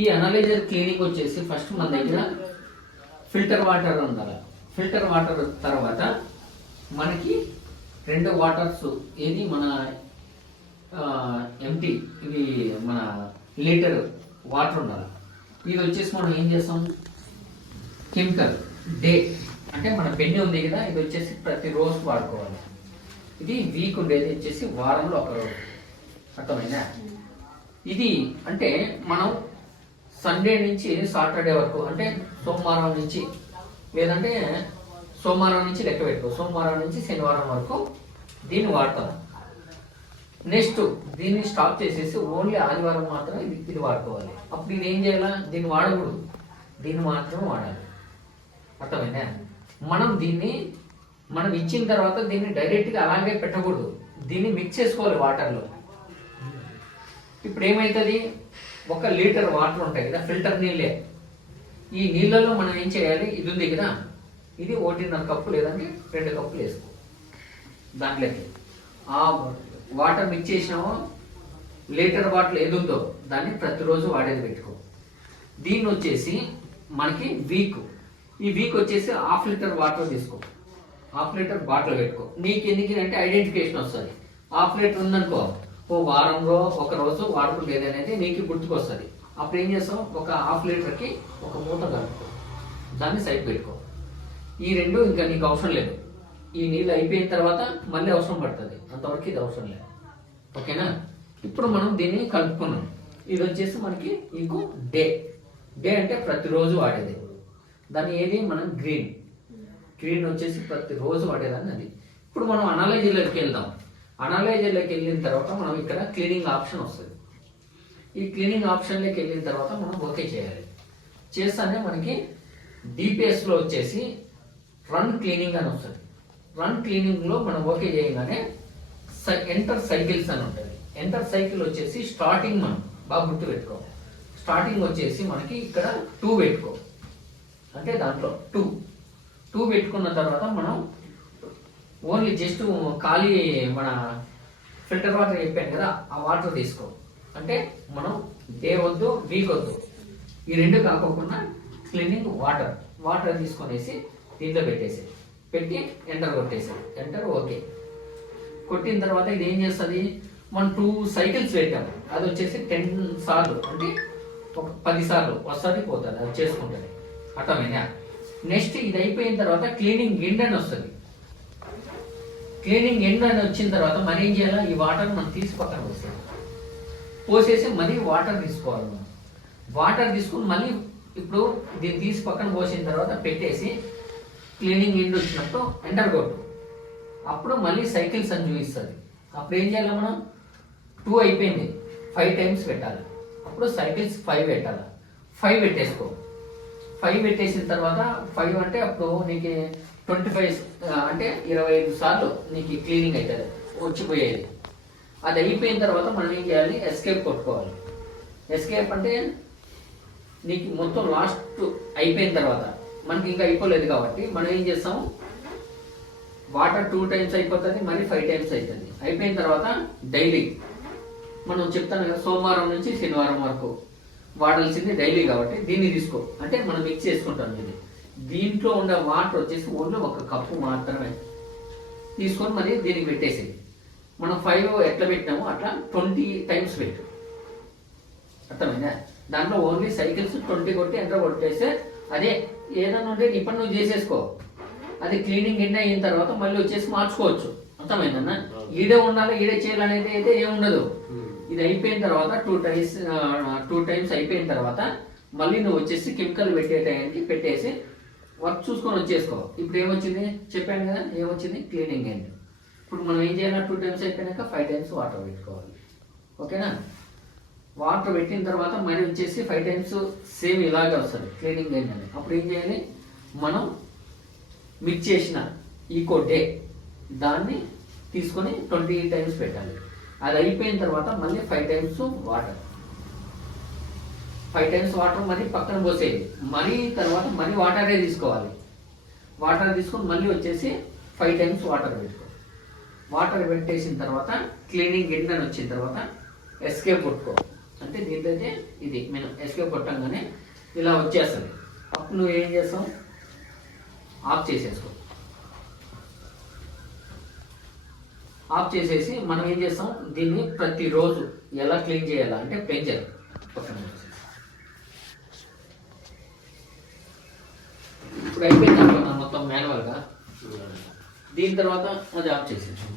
ఈ analyser cleaning వచ్చేసి first మన దగ్గర ఫిల్టర్ వాటర్ ఉండాలి. ఫిల్టర్ వాటర్ తర్వాత మనకి 2 వాటర్స్ ఏది మన ఎంటీ ఇది మన లీటర్ వాటర్ ఉండాలి. ఇది వచ్చేసి మనం ఏం చేస్తాం, కెమికల్ డే అంటే మన పెన్ను ఉంది కదా, ఇది వచ్చేసి ప్రతిరోజు వాడుకోవాలి. ఇది వీక్ ఉండేది వచ్చేసి వారంలో 1 రోజు. అర్థమైందా? ఇది అంటే మనం సండే నుంచి సాటర్డే వరకు అంటే సోమవారం నుంచి లేదంటే సోమవారం నుంచి లెక్క పెట్టుకో, సోమవారం నుంచి శనివారం వరకు దీన్ని వాడతాం. నెక్స్ట్ దీన్ని స్టాప్ చేసేసి ఓన్లీ ఆదివారం మాత్రమే ఇది వాడుకోవాలి. అప్పుడు ఇది ఏం చేయాలా, దీన్ని వాడకూడదు, దీన్ని మాత్రం వాడాలి. అర్థమైందా? మనం ఇచ్చిన తర్వాత దీన్ని డైరెక్ట్గా అలాగే పెట్టకూడదు, దీన్ని మిక్స్ చేసుకోవాలి వాటర్లో. ఇప్పుడు ఏమవుతుంది, 1 లీటర్ వాటర్ ఉంటాయి కదా, ఫిల్టర్ నీళ్ళే. ఈ నీళ్ళలో మనం ఏం చేయాలి, ఇది ఉంది కదా, ఇది 1.5 కప్పు లేదంటే 2 కప్పులు వేసుకో. దాంట్లోకి ఆ వాటర్ మిక్స్ చేసినామో లీటర్ వాటర్ ఏది ఉందో దాన్ని ప్రతిరోజు వాడేది పెట్టుకో. దీన్ని వచ్చేసి మనకి ఈ వీక్ వచ్చేసి 1/2 లీటర్ వాటర్ తీసుకో, 1/2 లీటర్ బాటిల్ పెట్టుకో. నీకు ఎందుకు అంటే ఐడెంటిఫికేషన్ వస్తుంది. 1/2 లీటర్ ఉందనుకో, ఓ వారంలో 1 రోజు వాడుకోలేదు అనేది నీకు గుర్తుకొస్తుంది. అప్పుడు ఏం చేస్తావు, 1/2 లీటర్కి 1 మూత కలుపుకో, దాన్ని సైడ్ పెట్టుకో. ఈ 2 ఇంకా నీకు అవసరం లేదు. ఈ నీళ్ళు అయిపోయిన తర్వాత మళ్ళీ అవసరం పడుతుంది, అంతవరకు ఇది అవసరం లేదు. ఓకేనా? ఇప్పుడు మనం దీన్ని కలుపుకున్నాం. ఇది వచ్చేసి మనకి ఇంకో డే అంటే ప్రతిరోజు వాడేది. దాన్ని ఏది మనం గ్రీన్ వచ్చేసి ప్రతిరోజు వాడేదాన్ని అది. ఇప్పుడు మనం అనలైజర్లోకి వెళ్దాం. అనలైజర్లోకి వెళ్ళిన తర్వాత మనం ఇక్కడ క్లీనింగ్ ఆప్షన్ వస్తుంది. ఈ క్లీనింగ్ ఆప్షన్లోకి వెళ్ళిన తర్వాత మనం ఓకే చేయాలి. చేస్తానే మనకి డిపిఎస్లో వచ్చేసి రన్ క్లీనింగ్ అని వస్తుంది. రన్ క్లీనింగ్లో మనం ఓకే చేయగానే ఎంటర్ సైకిల్స్ అని ఉంటుంది. ఎంటర్ సైకిల్ వచ్చేసి స్టార్టింగ్ మనం బాగా గుర్తు పెట్టుకో. స్టార్టింగ్ వచ్చేసి మనకి ఇక్కడ 2 పెట్టుకో, అంటే దాంట్లో 2 పెట్టుకున్న తర్వాత మనం ఓన్లీ జస్ట్ ఖాళీ మన ఫిల్టర్ వాటర్ చెప్పాను కదా, ఆ వాటర్ తీసుకో. అంటే మనం డే వద్దు, వీక్ వద్దు, ఈ 2 కాకోకుండా క్లీనింగ్ వాటర్ తీసుకొనేసి దీంట్లో పెట్టి ఎంటర్ కొట్టేసి ఎంటర్ ఓకే కొట్టిన తర్వాత ఇది ఏం చేస్తుంది, మనం 2 సైకిల్స్ పెట్టాము. అది వచ్చేసి 10 సార్లు అంటే 10 సార్లు వస్తుంది పోతుంది, అది చేసుకుంటుంది. అర్థమైనా? నెక్స్ట్ ఇది అయిపోయిన తర్వాత క్లీనింగ్ ఎండ్ అని వస్తుంది. క్లీనింగ్ ఎండ్ అని వచ్చిన తర్వాత మనం ఏం చేయాలి, ఈ వాటర్ మనం తీసి పక్కన పోసేసి మళ్ళీ వాటర్ తీసుకోవాలి. మనం వాటర్ తీసుకుని మళ్ళీ ఇప్పుడు దీన్ని తీసి పక్కన పోసిన తర్వాత పెట్టేసి క్లీనింగ్ ఎండ్ వచ్చినప్పుడు ఎంటర్ కొట్టు. అప్పుడు మళ్ళీ సైకిల్స్ అని చూపిస్తుంది. అప్పుడు ఏం చేయాలి, మనం 2 అయిపోయింది, 5 టైమ్స్ పెట్టాలి. అప్పుడు సైకిల్స్ 5 పెట్టాలి. 5 పెట్టేసుకో. 5 పెట్టేసిన తర్వాత 5 అంటే అప్పుడు నీకు 25 అంటే 25 సార్లు నీకు క్లీనింగ్ అవుతుంది, వచ్చిపోయేది. అది అయిపోయిన తర్వాత మనం ఏం చేయాలి, ఎస్కేప్ కొట్టుకోవాలి. ఎస్కేప్ అంటే నీకు మొత్తం లాస్ట్ అయిపోయిన తర్వాత మనకి ఇంకా అయిపోలేదు కాబట్టి మనం ఏం చేస్తాము, వాటర్ 2 టైమ్స్ అయిపోతుంది, మళ్ళీ 5 టైమ్స్ అవుతుంది. అయిపోయిన తర్వాత డైలీ మనం చెప్తాను కదా, సోమవారం నుంచి శనివారం వరకు వాడాల్సింది డైలీ కాబట్టి దీన్ని తీసుకో. అంటే మనం మిక్స్ చేసుకుంటాం. దీంట్లో ఉండే వాటర్ వచ్చేసి ఓన్లీ 1 కప్పు మాత్రమే తీసుకొని మరి దీనికి పెట్టేసి మనం 5 ఎట్లా పెట్టినామో అట్లా 20 టైమ్స్ పెట్టు. అర్థమైందా? దాంట్లో ఓన్లీ సైకిల్స్ 20 కొట్టి ఎంటర్ కొట్టేస్తే అదే ఏదైనా ఉంటే ఇప్పటి నువ్వు చేసేసుకో. అది క్లీనింగ్ ఎండ్ అయిన తర్వాత మళ్ళీ వచ్చేసి మార్చుకోవచ్చు. అర్థమైందన్న? ఈడే ఉండాలి, ఈడే చేయాలనేది అయితే ఏముండదు. ఇది అయిపోయిన తర్వాత 2 టైమ్స్ అయిపోయిన తర్వాత మళ్ళీ నువ్వు వచ్చేసి కెమికల్ పెట్టే టైంకి పెట్టేసి వర్క్ చూసుకొని వచ్చేసుకో. ఇప్పుడు ఏమొచ్చింది చెప్పాను కదా, ఏమొచ్చింది క్లీనింగ్ ఎండ్. ఇప్పుడు మనం ఏం చేయాలి, 2 టైమ్స్ అయిపోయినాక 5 టైమ్స్ వాటర్ పెట్టుకోవాలి. ఓకేనా? వాటర్ పెట్టిన తర్వాత మరి వచ్చేసి 5 టైమ్స్ సేమ్ ఇలాగే వస్తుంది క్లీనింగ్ ఎండ్ అని. అప్పుడు ఏం చేయాలి, మనం మిక్స్ చేసిన ఈకో డే దాన్ని తీసుకొని 20 టైమ్స్ పెట్టాలి. అది అయిపోయిన తర్వాత మళ్ళీ 5 టైమ్స్ వాటర్, 5 టైమ్స్ వాటర్ మళ్ళీ పక్కన పోసేది. మళ్ళీ తర్వాత మళ్ళీ వాటరే తీసుకోవాలి. వాటర్ తీసుకొని మళ్ళీ వచ్చేసి 5 టైమ్స్ వాటర్ పెట్టుకో. వాటర్ పెట్టేసిన తర్వాత క్లీనింగ్ ఎండ్ అని వచ్చిన తర్వాత ఎస్కేప్ కొట్టుకో. అంటే దీంతో అయితే ఇది మనం ఎస్కేప్ కొట్టంగానే ఇలా వచ్చేస్తుంది. అప్పుడు నువ్వు ఏం చేస్తావు, ఆఫ్ చేసేసుకో. ఆఫ్ చేసేసి మనం ఏం చేస్తాం, దీన్ని ప్రతిరోజు ఎలా క్లీన్ చేయాలా అంటే ప్లెంజర్ పక్కన ఇప్పుడు అయిపోయింది అనుకున్నాం మొత్తం మాన్యువల్గా. దీని తర్వాత అది ఆఫ్ చేసేసాం.